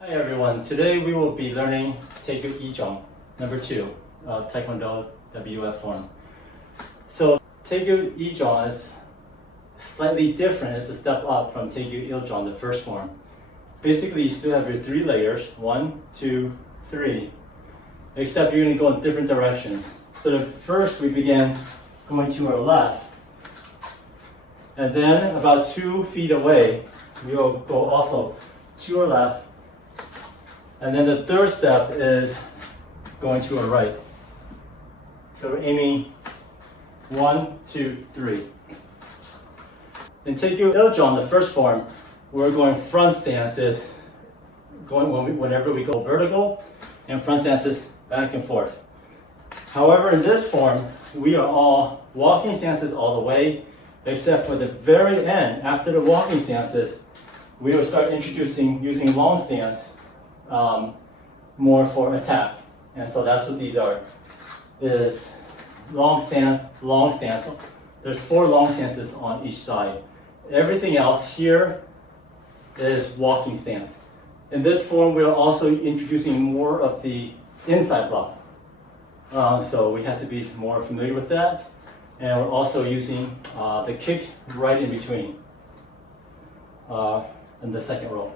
Hi everyone, today we will be learning Taegeuk number 2 of Taekwondo WF form. So Taegeuk is slightly different, it's a step up from Taegeuk the first form. Basically you still have your 3 layers, 1, 2, 3, except you're going to go in different directions. So first we begin going to our left, and then about 2 feet away we will go also to our left. And then the third step is going to our right. So we're aiming 1, 2, 3. In Taegeuk the first form, we're going front stances, whenever we go vertical, and front stances back and forth. However, in this form, we are all walking stances all the way, except for the very end, after the walking stances, we will start using long stance more for attack. And so that's what these are, is long stance, long stance. There's 4 long stances on each side. Everything else here is walking stance. In this form, we're also introducing more of the inside block. So we have to be more familiar with that. And we're also using the kick right in between in the second row.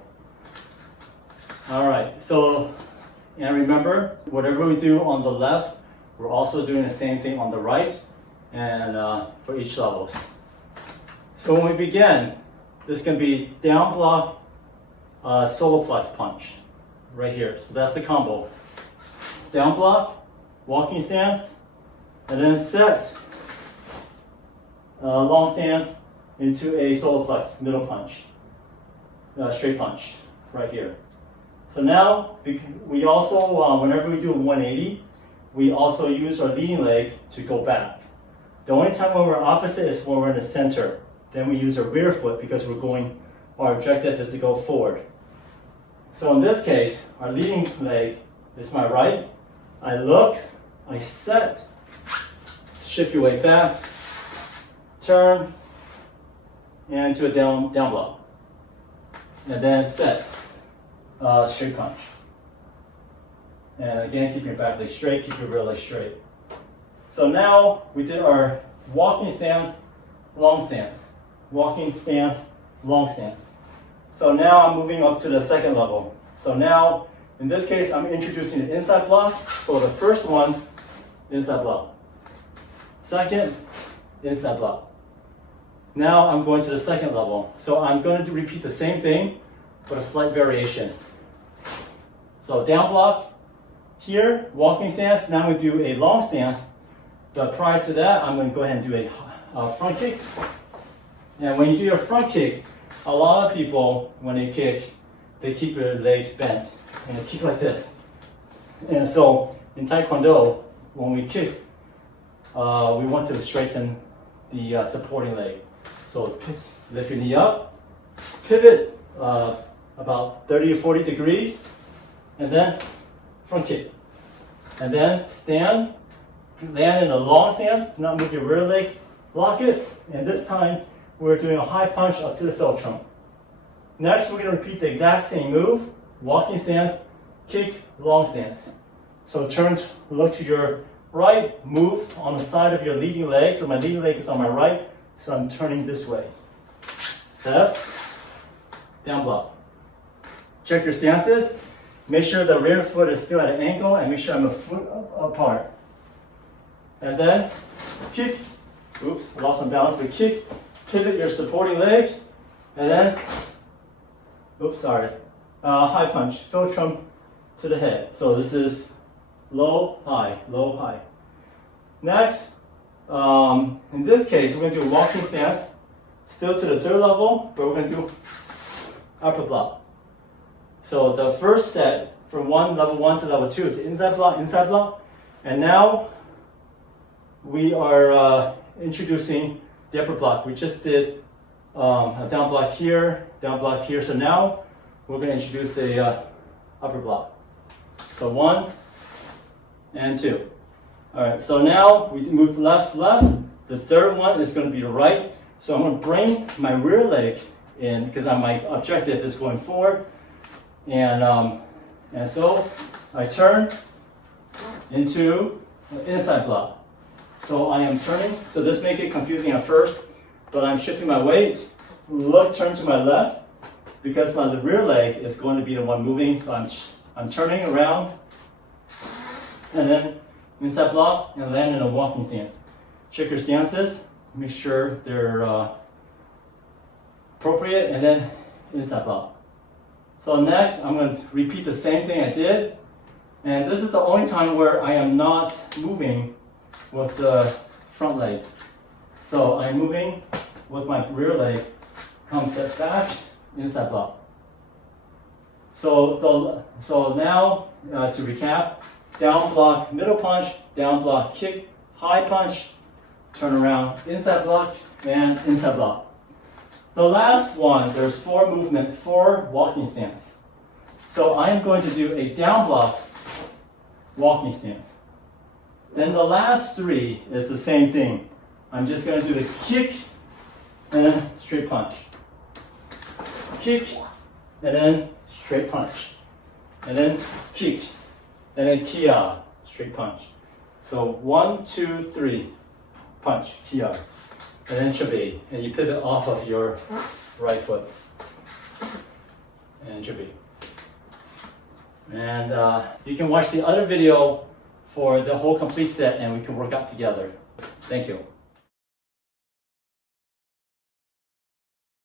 All right, so, and remember, whatever we do on the left, we're also doing the same thing on the right, and for each levels. So when we begin, this can be down block, solo plex punch, right here. So that's the combo. Down block, walking stance, and then set long stance into a solo plex, middle punch, straight punch, right here. So now, we also, whenever we do a 180, we also use our leading leg to go back. The only time when we're opposite is when we're in the center. Then we use our rear foot because our objective is to go forward. So in this case, our leading leg is my right. I look, I set, shift your weight back, turn, and to a down block. And then set. Straight punch. And again, keep your back leg straight, keep your rear leg straight. So now we did our walking stance, long stance. Walking stance, long stance. So now I'm moving up to the second level. So now, in this case, I'm introducing the inside block. So the first one, inside block. Second, inside block. Now I'm going to the second level. So I'm going to repeat the same thing, but a slight variation. So down block, here, walking stance. Now we do a long stance, but prior to that, I'm going to go ahead and do a front kick. And when you do your front kick, a lot of people, when they kick, they keep their legs bent, and they kick like this. And so in Taekwondo, when we kick, we want to straighten the supporting leg. So lift your knee up, pivot about 30 to 40 degrees, and then front kick. And then stand, land in a long stance, not move your rear leg, lock it, and this time we're doing a high punch up to the philtrum. Next, we're going to repeat the exact same move, walking stance, kick, long stance. So turn, look to your right, move on the side of your leading leg. So my leading leg is on my right, so I'm turning this way. Step, down block. Check your stances. Make sure the rear foot is still at an angle, and make sure I'm a foot apart. And then kick, oops, I lost my balance, but kick, pivot your supporting leg, and then, oops, sorry, high punch, philtrum to the head. So this is low, high, low, high. Next, in this case, we're going to do a walking stance, still to the third level, but we're going to do upper block. So the first set from level 1 to level 2 is inside block, and now we are introducing the upper block. We just did a down block here, so now we're going to introduce a upper block. So 1 and 2. All right, so now we moved left. The third one is going to be the right. So I'm going to bring my rear leg in because my objective is going forward. And so I turn into an inside block. So I am turning, so this may get confusing at first, but I'm shifting my weight, turn to my left, because my rear leg is going to be the one moving, so I'm turning around, and then inside block, and land in a walking stance. Check your stances, make sure they're appropriate, and then inside block. So next, I'm going to repeat the same thing I did, and this is the only time where I am not moving with the front leg. So I'm moving with my rear leg, come step back, inside block. So now, to recap, down block, middle punch, down block, kick, high punch, turn around, inside block, and inside block. The last one, there's 4 movements, 4 walking stance. So I am going to do a down block, walking stance. Then the last 3 is the same thing. I'm just going to do the kick, and then straight punch. Kick, and then straight punch. And then kick, and then kia, straight punch. So 1, 2, 3, punch, kia. And then chobe, and you pivot off of your right foot. And chobe. And you can watch the other video for the whole complete set, and we can work out together. Thank you.